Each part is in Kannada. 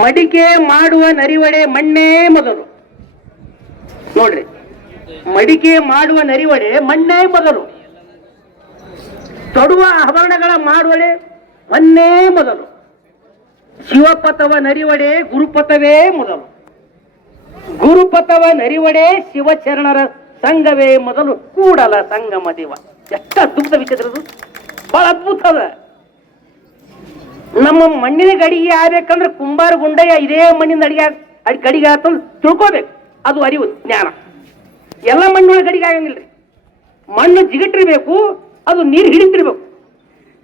ಮಡಿಕೆ ಮಾಡುವ ನರಿವಡೆ ಮಣ್ಣೇ ಮೊದಲು. ನೋಡ್ರಿ. ಮಡಿಕೆ ಮಾಡುವ ನರಿವಡೆ ಮಣ್ಣೇ ಮೊದಲು. ತೊಡುವ ಆಭರಣಗಳ ಮಾಡುವಳೆ ಮಣ್ಣೇ ಮೊದಲು. ಶಿವಪಥವ ನರಿವಡೆ ಗುರುಪಥವೇ ಮೊದಲು. ಗುರುಪಥವ ನರಿವಡೆ ಶಿವಚರಣರ ಸಂಘವೇ ಮೊದಲು. ಕೂಡಲ ಸಂಗಮ ದೇವ. ಎಷ್ಟು ಅದ್ಭುತ ವಿಚಿತ್ರದು ಬಹಳ ಅದ್ಭುತ ಅದ. ನಮ್ಮ ಮಣ್ಣಿನ ಗಡಿಗೆ ಆಗ್ಬೇಕಂದ್ರೆ ಕುಂಬಾರ ಗುಂಡಯ್ಯ ಇದೇ ಮಣ್ಣಿನ ಅಡಿಗೆ ಅಡಿ ಗಡಿಗೆ ಆತಂದ್ ತಿಳ್ಕೋಬೇಕು. ಅದು ಅರಿವು, ಜ್ಞಾನ. ಎಲ್ಲ ಮಣ್ಣೊಳಗೆ ಗಡಿಗೆ ಆಗಂಗಿಲ್ರಿ ಮಣ್ಣು ಜಿಗಟ್ಟಿರ್ಬೇಕು, ಅದು ನೀರು ಹಿಡಿತಿರ್ಬೇಕು.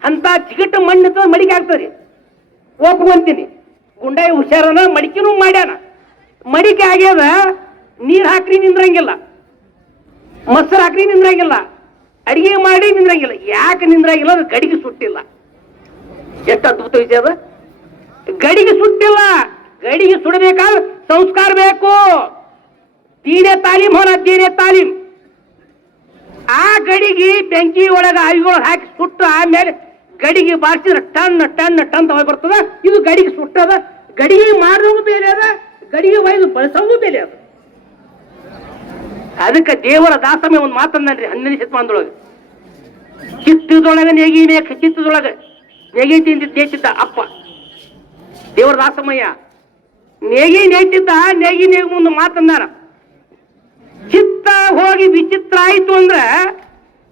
ಅಂತ ಜಿಗಟ್ಟು ಮಣ್ಣು ಮಡಿಕೆ ಆಗ್ತದೆ ಒಪ್ಕೊಂತೀನಿ ಗುಂಡಯ್ಯ ಹುಷಾರನ, ಮಡಿಕೆನೂ ಮಾಡ್ಯಾನ. ಮಡಿಕೆ ಆಗ್ಯದ, ನೀರು ಹಾಕ್ರಿ ನಿಂದ್ರಂಗಿಲ್ಲ. ಮೊಸರು ಹಾಕ್ರಿ ನಿಂದ್ರಂಗಿಲ್ಲ. ಅಡಿಗೆ ಮಾಡಿ ನಿಂದ್ರಂಗಿಲ್ಲ. ಯಾಕೆ ನಿಂದ್ರಂಗಿಲ್ಲ? ಅದು ಗಡಿಗೆ ಸುಟ್ಟಿಲ್ಲ. ಎಷ್ಟು ಅದ್ಭುತ ವಿಷಯ ಅದ? ಗಡಿಗೆ ಸುಟ್ಟಿಲ್ಲ. ಗಡಿಗೆ ಸುಡಬೇಕಾದ್ರೆ ಸಂಸ್ಕಾರ ಬೇಕು. ತೀನೆ ತಾಲೀಮ್, ಹೋನ ತೀನೆ ತಾಲೀಮ್. ಆ ಗಡಿಗೆ ಬೆಂಕಿ ಒಳಗೆ ಆವಿಗಳು ಹಾಕಿ ಸುಟ್ಟು ಆಮೇಲೆ ಗಡಿಗೆ ಬಾರಿಸಿದ್ರೆ ಟನ್ ಟನ್ ಟನ್ ತಗೊಂಡ್ ಬರ್ತದ. ಇದು ಗಡಿಗೆ ಸುಟ್ಟದ. ಗಡಿಗೆ ಮಾಡೋದು ಬೇರೆ ಅದ. ಗಡಿಗೆ ಒಯ್ದು ಬಳಸೋದು ಬೇರೆ ಅದ. ಅದಕ್ಕೆ ದೇವರ ದಾಸಮೆ ಒಂದು ಮಾತಂದ್ರಿ ಹನ್ನೆರಡು ಶತಮಾನದೊಳಗೆ. ಚಿತ್ತದೊಳಗ ನೇಗಿ ಬೇಕು ಚಿತ್ತದೊಳಗ. ನೇಗಿ ತಿಂತಿದ್ದ ದೇಚಿದ್ದ ಅಪ್ಪ. ದೇವ್ರ ದಾಸಮಯ್ಯ ನೇಗಿ ನೇತಿದ್ದ ನೇಗಿ ನೇಗಿ ಮುಂದೆ ಮಾತಂದಾನ ಚಿತ್ತ ಹೋಗಿ ವಿಚಿತ್ರ ಆಯ್ತು ಅಂದ್ರೆ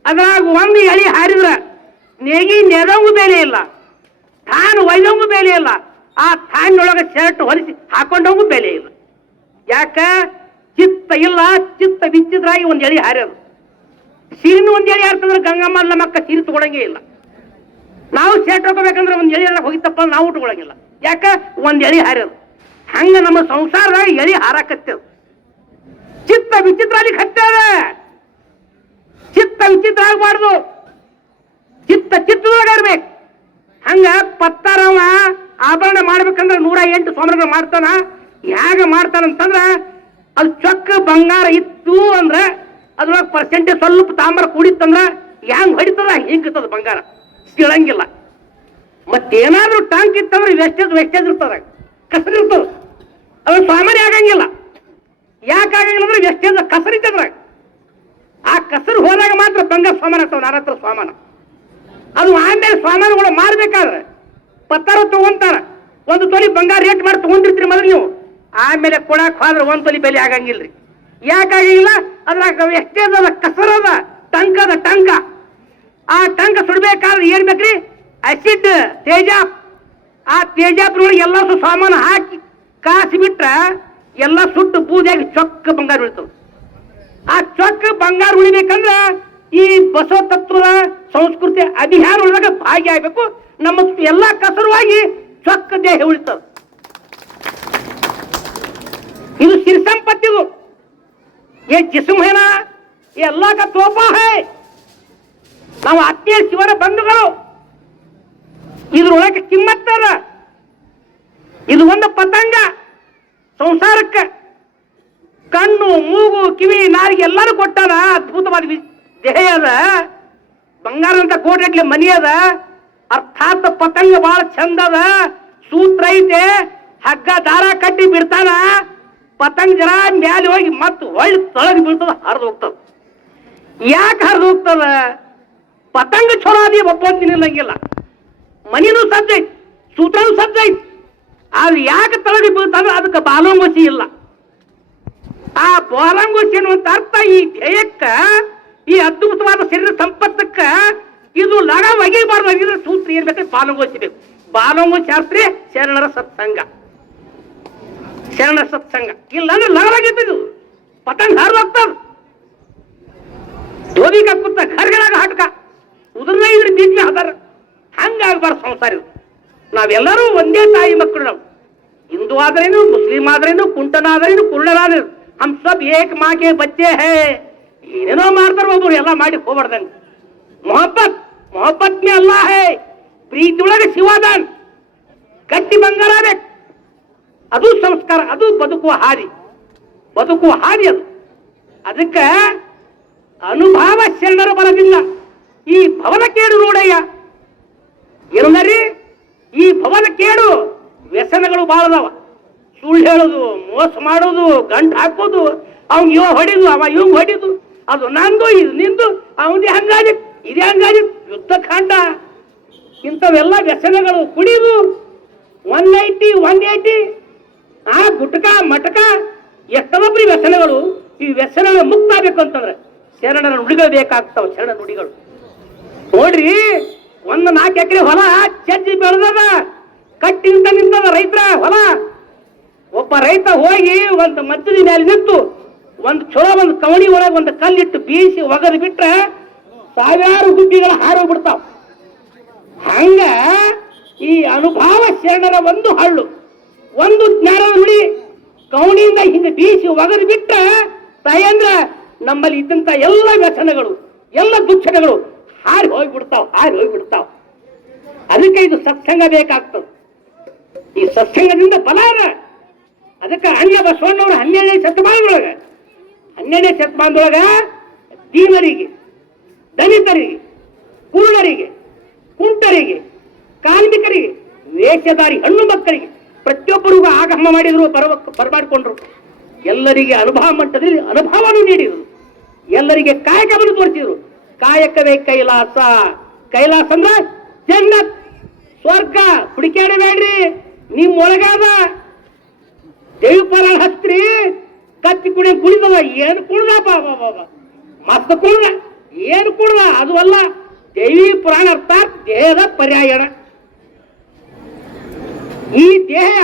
ಅದ್ರಾಗ ಒಂದು ಎಳಿ ಹಾರಿದ್ರ ನೇಗಿ ನೆರವು ಬೆಲೆ ಇಲ್ಲ. ತಾನು ಒಯ್ದಂಗು ಬೆಲೆ ಇಲ್ಲ. ಆ ತಾನೊಳಗ ಶರ್ಟ್ ಹೊಲಿಸಿ ಹಾಕೊಂಡಂಗು ಬೆಲೆ ಇಲ್ಲ. ಯಾಕ? ಚಿತ್ತ ಇಲ್ಲ, ಚಿತ್ತ ವಿಚಿತ್ರ ಒಂದು ಒಂದ್ ಎಳಿ ಹಾರ್ಯದು ಸೀರಿನ ಒಂದು ಎಳಿ ಹಾರ್ತಂದ್ರೆ ಗಂಗಮ್ಮ ನಮ್ಮ ಅಕ್ಕ ಸೀರೆ ತಗೊಳಂಗೇ ಇಲ್ಲ. ನಾವು ಶರ್ಟ್ ಹೋಗ್ಬೇಕಂದ್ರೆ ಒಂದ್ ಎಳಿ ಹೋಗಿತ್ತಪ್ಪ ನಾವು ಉಟ್ಕೊಳಂಗಿಲ್ಲ. ಯಾಕ? ಒಂದು ಎಳಿ ಹಾರ್ಯದು. ಹಂಗ ನಮ್ಮ ಸಂಸಾರದಾಗ ಎಳಿ ಹಾರಾಕತ್ತೇವ್ ಚಿತ್ತ ವಿಚಿತ್ರ ಅಲ್ಲಿ ಹತ್ಯಾದ ಚಿತ್ತ ವಿಚಿತ್ರ ಆಗಬಾರ್ದು. ಚಿತ್ತ ಚಿತ್ರದೊಳಗೆ ಇರ್ಬೇಕು. ಹಂಗ ಪತ್ತಾರವ ಆಭರಣ ಮಾಡ್ಬೇಕಂದ್ರೆ ನೂರ ಎಂಟು ಸೋಮರಗಳು ಮಾಡ್ತಾನ. ಹೇಗ ಮಾಡ್ತಾನಂತಂದ್ರ ಅದು ಚೊಕ್ಕ ಬಂಗಾರ ಇತ್ತು ಅಂದ್ರೆ ಅದ್ರೊಳಗೆ ಪರ್ಸೆಂಟೇಜ್ ಸ್ವಲ್ಪ ತಾಮ್ರ ಕೂಡಿತ್ತಂದ್ರ ಹೆಂಗ್ ಹೊಡಿತದ? ಹಿಂಗಿರ್ತದ ಬಂಗಾರ. ಸಿಳಂಗಿಲ್ಲ ಮತ್ತೇನಾದ್ರೂ ಟಾಂಕ್ ಇತ್ತಂದ್ರೆ ವೆಸ್ಟೇಜ್ ವೆಸ್ಟೇಜ್ ಇರ್ತದ. ಕಸರು ಇರ್ತದ. ಅದು ಸಾಮಾನ್ಯ ಆಗಂಗಿಲ್ಲ. ಯಾಕಾಗಂಗಿಲ್ಲ ಅಂದ್ರೆ ವೆಸ್ಟೇಜ್ ಕಸರಿದ್ದದ್ರ ಆ ಕಸರು ಹೋದಾಗ ಮಾತ್ರ ಬಂಗಾರ ಸಾಮಾನು ಆಗ್ತಾವ ನನ್ನ ಹತ್ರ ಸಾಮಾನು. ಅದು ಆಮೇಲೆ ಸಾಮಾನುಗಳು ಮಾರ್ಬೇಕಾದ್ರೆ ಪತ್ತಾರ ತಗೊಂತಾರ. ಒಂದು ತೊಲಿ ಬಂಗಾರ ರೇಟ್ ಮಾಡಿ ತಗೊಂಡಿರ್ತೀರಿ ಮೊದಲು ನೀವು. ಆಮೇಲೆ ಕೊಡಕ್ ಹೋದ್ರೆ ಒಂದ್ ತೊಲಿ ಬೆಲೆ ಆಗಂಗಿಲ್ರಿ. ಯಾಕಾಗಿಲ್ಲ ಅದ್ರಾಗ ಎಷ್ಟೇ ಅದ ಕಸರದ ಟಂಕದ ಟಂಕ ಆ ಟಂಕ ಸುಡ್ಬೇಕಾದ್ರೆ ಏನ್ ಬೇಕ್ರಿ? ಅಸಿಡ್ ತೇಜಾಪ್. ಆ ತೇಜಾಪ್ನೊಳಗೆ ಎಲ್ಲ ಸಾಮಾನು ಹಾಕಿ ಕಾಸಿ ಬಿಟ್ರ ಎಲ್ಲ ಸುಟ್ಟು ಬೂದಿಯಾಗಿ ಚೊಕ್ಕ ಬಂಗಾರ ಉಳಿತು ಆ ಚೊಕ್ಕ ಬಂಗಾರ ಉಳಿಬೇಕಂದ್ರ ಈ ಬಸವ ತತ್ವದ ಸಂಸ್ಕೃತಿ ಅಭಿಯಾನ ಒಳಗೆ ಭಾಗಿಯಾಗಬೇಕು. ನಮ್ಮ ಎಲ್ಲ ಕಸರವಾಗಿ ಚೊಕ್ಕ ದೇಹ ಉಳಿತದ ಇದು ಸಿರಿ ಸಂಪತ್ತಿದು ಏ ಜಿಸ್ಮ್ ಹೇನ ಎಲ್ಲ ತೋಪ ಹೈ. ನಾವು ಅತ್ತೆ ಶಿವರ ಬಂಧುಗಳು. ಇದ್ರೊಳಗೆ ಕಿಮ್ಮತ್ತದ ಇದು ಒಂದು ಪತಂಗ. ಸಂಸಾರಕ್ಕೆ ಕಣ್ಣು, ಮೂಗು, ಕಿವಿ, ನಾರಿಗೆ ಎಲ್ಲರೂ ಕೊಟ್ಟಾರ ಅದ್ಭುತವಾದ ದೇಹ ಅದ. ಬಂಗಾರ ಅಂತ ಕೋಟೆಟ್ಲೆ ಮನಿ ಅದ. ಅರ್ಥಾತ್ ಪತಂಗ ಬಹಳ ಚಂದ ಅದ. ಸೂತ್ರ ಐತೆ. ಹಗ್ಗ, ದಾರ ಕಟ್ಟಿ ಬಿಡ್ತಾನ. ಪತಂಗ ಜರ ಮ್ಯಾಲೆ ಹೋಗಿ ಮತ್ತೆ ಹೊಳ್ಳಿ ತೊಳಗಿ ಬೀಳ್ತದ, ಹರಿದು ಹೋಗ್ತದ. ಯಾಕೆ ಹರಿದು ಹೋಗ್ತದ? ಪತಂಗ ಚಲೋ ಅದಿ ಒಬ್ಬೊಂದು ನಿಲ್ಲಂಗಿಲ್ಲ ಮನಿನೂ ಸಜ್ಜ ಐತಿ, ಸೂತ್ರನೂ ಸಜ್ಜ ಐತಿ. ಆದ್ರೆ ಯಾಕೆ ತಳಗಿ ಬೀಳ್ತಂದ್ರೆ ಅದಕ್ಕೆ ಬಾಲೋಂಗೋಸಿ ಇಲ್ಲ. ಆ ಬಾಲಂಗೋಸಿ ಅನ್ನುವಂತ ಅರ್ಥ ಈ ಧ್ಯೇಯಕ್ಕ, ಈ ಅದ್ಭುತವಾದ ಶರೀರ ಸಂಪತ್ತಕ್ಕ ಇದು ಲಗ ಒಗಿಬಾರ್ದು ಸೂತ್ರ ಏನ್ ಬೇಕು ಬಾಲಂಗೋಸಿ ಬೇಕು. ಬಾಲಂಗೋಸಿ ಶಾಸ್ತ್ರಿ ಶರಣರ ಸತ್ಸಂಗ. ಶರಣರ ಸತ್ಸಂಗ. ಇಲ್ಲ ಅಂದ್ರೆ ಲಗಲಾಗಿದ್ದು ಪತಂಗ ಹಾರು ಹೋಗ್ತದ ಧೋಬಿ ಕಕ್ಕುತ್ತ ಉದುರ್ನ ಇದ್ರ ಬೀಚ್ಗೆ ಆಧಾರ. ಹಂಗಾಗ್ಬಾರ್ದು ಸಂಸಾರ ಇದು ನಾವೆಲ್ಲರೂ ಒಂದೇ ತಾಯಿ ಮಕ್ಕಳು ನಾವು. ಹಿಂದೂ ಆದ್ರೇನು, ಮುಸ್ಲಿಂ ಆದ್ರೇನು ಕುಂಟನಾದ್ರೇನು ಕುರುಡನಾದ್ರೇನು ಹಮ್ ಸಬ್ ಏಕ್ ಮಾಕೆ ಬಚ್ಚೆ ಹೇ. ಏನೇನೋ ಮಾಡ್ತಾರ ಒಬ್ರು ಎಲ್ಲ ಮಾಡಿ ಹೋಗ್ಬಾರ್ದಂಗ. ಮೊಹಬ್ಬತ್ ಮೊಹಬ್ಬತ್ ಮೇ ಅಲ್ಲಾ ಹೇ. ಪ್ರೀತಿ ಒಳಗೆ ಶಿವಾದಾನ್. ಗಟ್ಟಿ ಬಂಗಾರ ಬೇಕು ಅದು ಸಂಸ್ಕಾರ, ಅದು ಬದುಕುವ ಹಾದಿ. ಬದುಕುವ ಹಾದಿ ಅದು. ಅದಕ್ಕೆ ಅನುಭವ ಶರಣರ ಬಲದಿಂದ ಈ ಭವನ ಕೇಡು ನೋಡಯ್ಯ. ಏನಂದ್ರಿ ಈ ಭವನ ಕೇಡು ವ್ಯಸನಗಳು ಬಾಳದವ. ಸುಳ್ಳು ಹೇಳೋದು, ಮೋಸ ಮಾಡೋದು, ಗಂಟು ಹಾಕೋದು ಅವ್ನ್ ಇವ ಹೊಡಿದು, ಅವ ಇವ್ ಹೊಡಿದು. ಅದು ನಂದು, ಇದು ನಿಂದು ಅವನಿಗೆ ಹಂಗಾಗಿತ್ತು ಇದೇ ಹಂಗಾದಿ ಯುದ್ಧ ಕಾಂಡ ಇಂಥವೆಲ್ಲ ವ್ಯಸನಗಳು ಕುಡಿದು ಒನ್ ನೈಂಟಿ ಒನ್ ಏಯ್ಟಿ ಆ ಗುಟ್ಕ, ಮಟಕ, ಎಷ್ಟೊಬ್ಬರಿ ವ್ಯಸನಗಳು, ಈ ವ್ಯಸನಗಳು ಮುಕ್ತ ಆಗ್ಬೇಕು ಅಂತಂದ್ರೆ ಶರಣರ ನುಡಿಗಳು ಬೇಕಾಗ್ತಾವ, ಶರಣ ನುಡಿಗಳು. ನೋಡ್ರಿ, ಒಂದು ನಾಲ್ಕು ಎಕರೆ ಹೊಲ ಚಜ್ಜಿ ಬೆಳೆದದ. ಕಟ್ಟಿ ನಿಂತ ನಿಂತದ ರೈತರ ಹೊಲ. ಒಬ್ಬ ರೈತ ಹೋಗಿ ಒಂದು ಮದ್ದಿನ ಮೇಲೆ ನಿಂತು ಒಂದು ಚಲೋ ಒಂದು ಕವಣಿ ಒಳಗೆ ಒಂದು ಕಲ್ಲಿಟ್ಟು ಬೀಸಿ ಒಗದು ಬಿಟ್ರೆ ಸಾವಿರಾರು ಗುಬ್ಬಿಗಳ ಹಾರೋಗ್ಬಿಡ್ತಾವ ಹಂಗ ಈ ಅನುಭವ ಶರಣರ ಒಂದು ಹಳ್ಳು. ಒಂದು ಜ್ಞಾನ ನುಡಿ ಕವಣಿಯಿಂದ ಹಿಂದೆ ಬೀಸಿ ಒಗದು ಬಿಟ್ಟ ತಾಯಂದ್ರ ನಮ್ಮಲ್ಲಿ ಇದ್ದಂತ ಎಲ್ಲ ವ್ಯಸನಗಳು, ಎಲ್ಲ ದುಃಖಗಳು ಹಾರಿ ಹೋಗ್ಬಿಡ್ತಾವ ಹಾರಿ ಹೋಗ್ಬಿಡ್ತಾವ. ಅದಕ್ಕೆ ಇದು ಸತ್ಸಂಗ ಬೇಕಾಗ್ತದೆ. ಈ ಸತ್ಸಂಗದಿಂದ ಅದ. ಅದಕ್ಕೆ ಅಣ್ಣ ಬಸವಣ್ಣವರು ಹನ್ನೆರಡನೇ ಶತಮಾನದೊಳಗ ಹನ್ನೆರಡನೇ ಶತಮಾನದೊಳಗ ದೀನರಿಗೆ ದಲಿತರಿಗೆ, ಕುರುಡರಿಗೆ, ಕುಂಟರಿಗೆ, ಕಾರ್ಮಿಕರಿಗೆ, ವೇಷಧಾರಿ ಹಣ್ಣು ಮಕ್ಕಳಿಗೆ ಪ್ರತಿಯೊಬ್ಬರಿಗೂ ಆಗಮ ಮಾಡಿದ್ರು, ಬರವ, ಬರಮಾಡಿಕೊಂಡ್ರು. ಎಲ್ಲರಿಗೆ ಅನುಭವ ಮಟ್ಟದಲ್ಲಿ ಅನುಭವನೂ ನೀಡಿದರು. ಎಲ್ಲರಿಗೆ ಕಾಯಕವನ್ನು ತೋರಿಸಿದ್ರು. ಕಾಯಕವೇ ಕೈಲಾಸ. ಕೈಲಾಸ ಅಂದ್ರ ಜನ್ನತ್ ಸ್ವರ್ಗ. ಹುಡುಕ್ಯಾಡಬೇಡ್ರಿ. ನಿಮ್ ಒಳಗಾದ ದೇವಪರ ಹತ್ರಿ ಕತ್ತಿ ಕುಡಿ ಕುಡಿದವ ಏನು ಕುಡ್ದ ಮಸ್ತ್ ಕುಡ್ದ ಏನು ಕುಣದ? ಅದು ಅಲ್ಲ, ದೇವಿ ಪುರಾಣ ಅರ್ಥ ದೇಹದ ಪರ್ಯಾಯಣ. ಈ ದೇಹ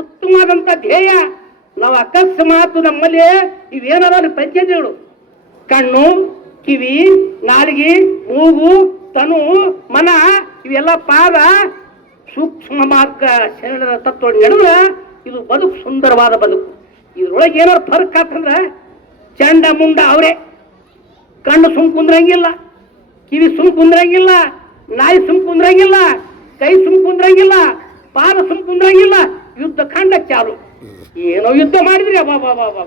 ಉತ್ತಮವಾದಂತ ಧ್ಯೇಯ. ನಾವು ಅಕಸ್ಮಾತ್ ನಮ್ಮಲ್ಲಿ ಇವೇನದ ಪಂಚೇಂದ್ರಿಯಗಳು ಕಣ್ಣು ಕಿವಿ ನಾಲಿಗೆ ಮೂಗು, ತನು, ಮನ, ಇವೆಲ್ಲ ಪಾದ ಸೂಕ್ಷ್ಮ ಮಾರ್ಗ ಶರಣರ ತತ್ವ ನಡೆದ್ರೆ ಇದು ಬದುಕು, ಸುಂದರವಾದ ಬದುಕು. ಇದ್ರೊಳಗೆ ಏನಾರು ಫರ್ಕ್ ಆತಂದ್ರೆ ಚಂಡ, ಮುಂಡ ಅವರೇ. ಕಣ್ಣು ಸುಮ್ ಕುಂದ್ರಂಗಿಲ್ಲ, ಕಿವಿ ಸುಮ್ ಕುಂದ್ರಂಗಿಲ್ಲ, ನಾಯಿ ಸುಮ್ ಕುಂದ್ರಂಗಿಲ್ಲ, ಕೈ ಸುಮ್ ಕುಂದ್ರಂಗಿಲ್ಲ, ಪಾದ ಸುಮ್ ಕುಂದ್ರಂಗಿಲ್ಲ, ಯುದ್ಧ ಖಂಡ ಚಾಲು. ಏನೋ ಯುದ್ಧ ಮಾಡಿದ್ರಿ ಅಬ್ಬಾ ಬಾಬಾ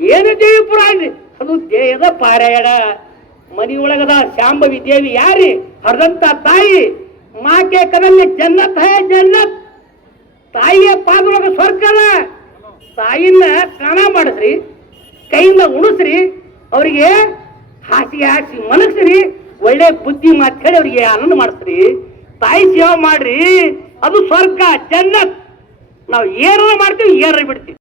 ಏನು ದೇವಿ ಪುರಾಣ ಅದು ದೇಹದ ಪಾರಾಯಣ. ಮನಿಯೊಳಗದ ಶಾಂಭವಿ ದೇವಿ ಯಾರಿ? ಹರಿದಂತ ತಾಯಿ? ಮಾಕೆ ಕದಲ್ಲಿ ಜನ್ನತ್ ಹೇ ಜನ್ನತ್. ತಾಯಿಯ ಪಾದೊಳಗ ಸ್ವರ್ಗದ ತಾಯಿನ ಕಾಣ ಮಾಡಿಸ್ರಿ, ಕೈಯಿಂದ ಉಣಿಸ್ರಿ, ಅವರಿಗೆ ಹಾಸಿ ಹಾಸಿ ಮನಸ್ಸ್ರಿ ಒಳ್ಳೆ ಬುದ್ಧಿ ಮಾತು ಹೇಳಿ ಅವರಿಗೆ ಆನಂದ ಮಾಡಿಸ್ರಿ. ತಾಯಿ ಸೇವೆ ಮಾಡ್ರಿ, ಅದು ಸ್ವರ್ಗ, ಜನ್ನತ್. ನಾವು ಏನಾರ ಮಾಡ್ತೀವಿ ಏನಾರ ಬಿಡ್ತೀವಿ.